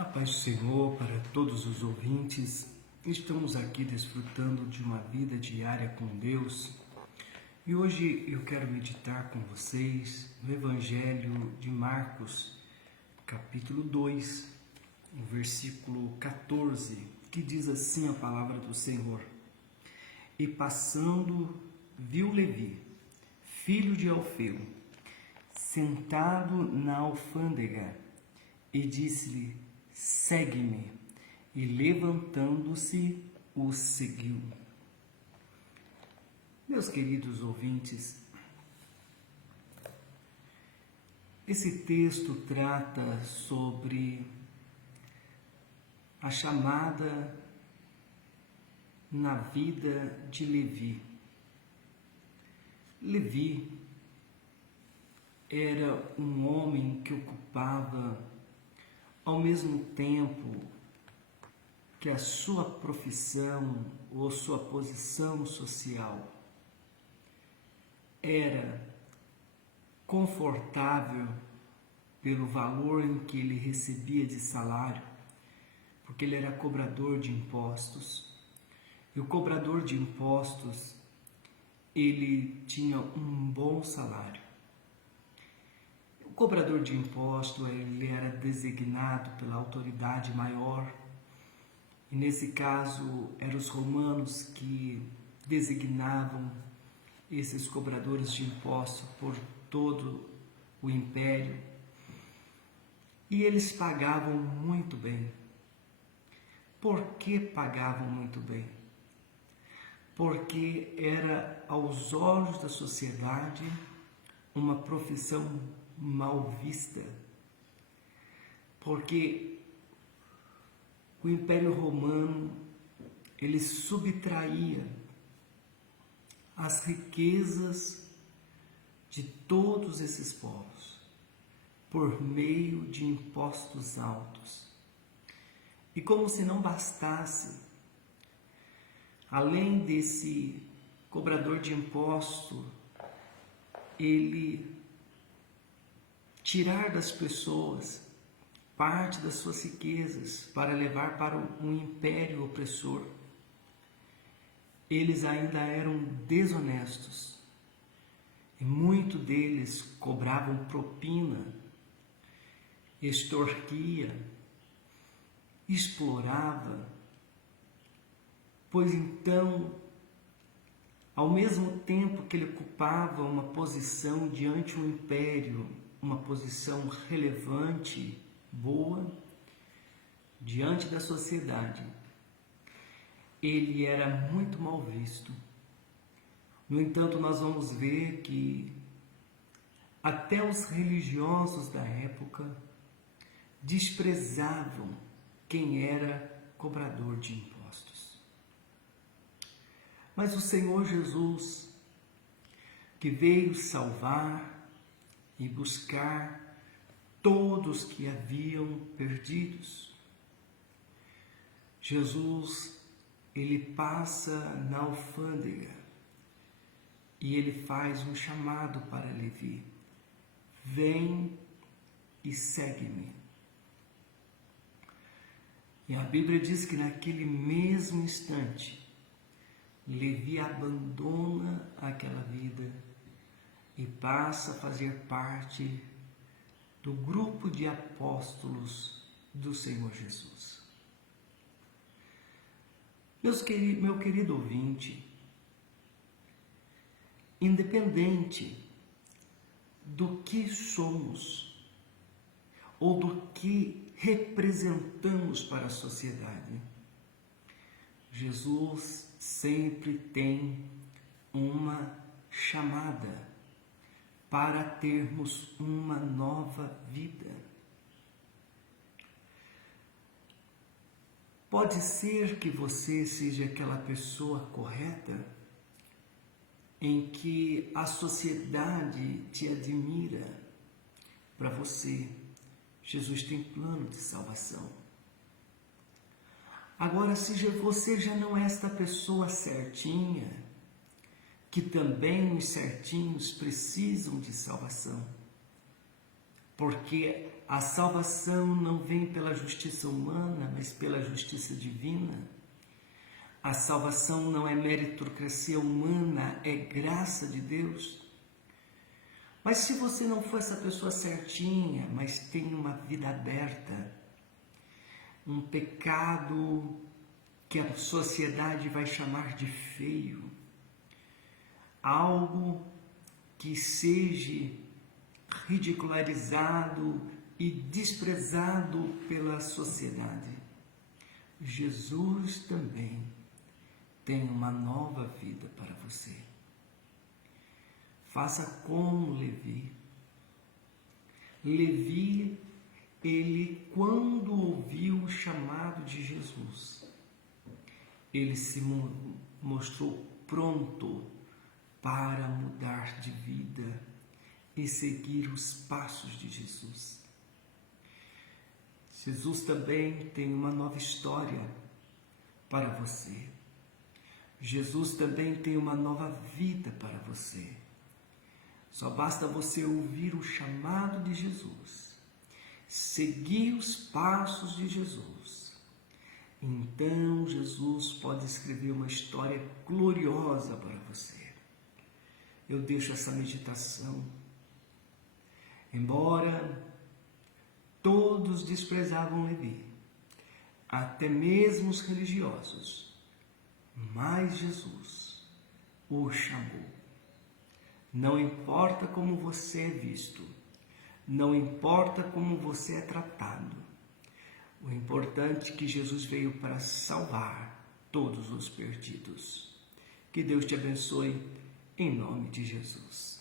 A paz do Senhor para todos os ouvintes. Estamos aqui desfrutando de uma vida diária com Deus. E hoje eu quero meditar com vocês no Evangelho de Marcos, capítulo 2, no versículo 14, que diz assim a palavra do Senhor. E passando, viu Levi, filho de Alfeu, sentado na alfândega, e disse-lhe: segue-me. E levantando-se, o seguiu. Meus queridos ouvintes, esse texto trata sobre a chamada na vida de Levi. Levi era um homem que ocupava, ao mesmo tempo que a sua profissão ou sua posição social era confortável pelo valor em que ele recebia de salário, porque ele era cobrador de impostos. E o cobrador de impostos, ele tinha um bom salário. O cobrador de imposto, ele era designado pela autoridade maior, e nesse caso eram os romanos que designavam esses cobradores de imposto por todo o império, e eles pagavam muito bem. Por que pagavam muito bem? Porque era, aos olhos da sociedade, uma profissão mal vista, porque o Império Romano, ele subtraía as riquezas de todos esses povos por meio de impostos altos. E como se não bastasse, além desse cobrador de imposto, ele tirar das pessoas parte das suas riquezas para levar para um império opressor, eles ainda eram desonestos. E muitos deles cobravam propina, extorquia, explorava, pois então, ao mesmo tempo que ele ocupava uma posição diante do império, uma posição relevante, boa, diante da sociedade, ele era muito mal visto. No entanto, nós vamos ver que até os religiosos da época desprezavam quem era cobrador de impostos. Mas o Senhor Jesus, que veio salvar e buscar todos que haviam perdidos, Jesus, ele passa na alfândega e ele faz um chamado para Levi: vem e segue-me. E a Bíblia diz que naquele mesmo instante, Levi abandona aquela vida e passa a fazer parte do grupo de apóstolos do Senhor Jesus. Meu querido ouvinte, independente do que somos ou do que representamos para a sociedade, Jesus sempre tem uma chamada para termos uma nova vida. Pode ser que você seja aquela pessoa correta em que a sociedade te admira. Para você, Jesus tem plano de salvação. Agora, se você já não é esta pessoa certinha, que também os certinhos precisam de salvação, porque A salvação não vem pela justiça humana, mas pela justiça divina. A salvação não é meritocracia humana, é graça de Deus. Mas se você não for essa pessoa certinha, mas tem uma vida aberta, um pecado que a sociedade vai chamar de feio, algo que seja ridicularizado e desprezado pela sociedade, Jesus também tem uma nova vida para você. Faça como Levi. Levi, ele quando ouviu o chamado de Jesus, ele se mostrou pronto para mudar de vida e seguir os passos de Jesus. Jesus também tem uma nova história para você. Jesus também tem uma nova vida para você. Só basta você ouvir o chamado de Jesus, seguir os passos de Jesus. Então Jesus pode escrever uma história gloriosa para você. Eu deixo essa meditação. Embora todos desprezavam Levi, até mesmo os religiosos, mas Jesus o chamou. Não importa como você é visto, não importa como você é tratado, o importante é que Jesus veio para salvar todos os perdidos. Que Deus te abençoe, em nome de Jesus.